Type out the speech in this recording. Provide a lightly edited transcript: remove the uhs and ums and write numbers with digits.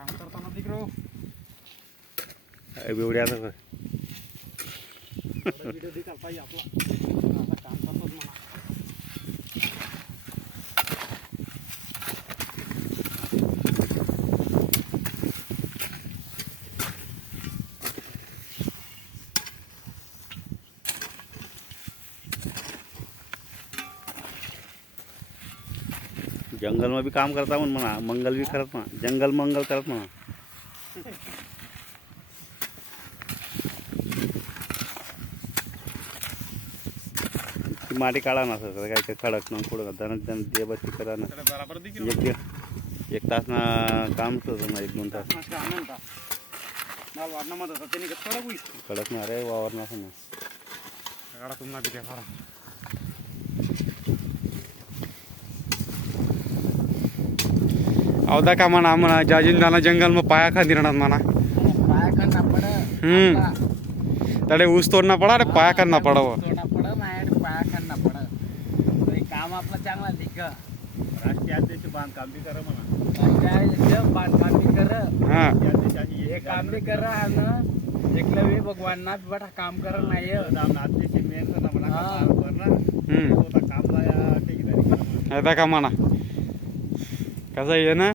काम करताना तिकडं बिवड्याचं व्हिडिओ दिसायला पाहिजे आपला आता काम करतोच म्हणा. जंगल में भी काम करता म्हणा, मंगल भी करत म्हणा, जंगल मंगल करत म्हणा. ती माटी काढा ना सर काय ते खडक ना कुठं धन धन दे बच्ची करा ना. बराबर एक तास ना काम होतं ना, 1-2 तास माल वाढणं मत होता त्याने कडक होईल कडक ना रे वावर ना काढा तुम्हाला बी खरा. अवधा का म्हणा म्हणा जाजीन जाना जंगल में पाया खा दिरणार म्हणा. पाया करना पड़ा तड़े ऊस तोड़ना पड़ा रे पाया करना पड़ा वो. तोडा पड़ा माझ्याकडे पाया करना पड़ा. तरी काम आपलं चांगला लिख राष्ट्रीय अध्यक्ष बांधकाम बी करा म्हणा. बांधकाम भी कर हाँ हे काम भी कर आणि एकलव्य भगवान ना बड़ा काम कर नाही अध्यक्ष मेन ना म्हणा हाँ. काम ऐसा का म्हणा कसं आहे ना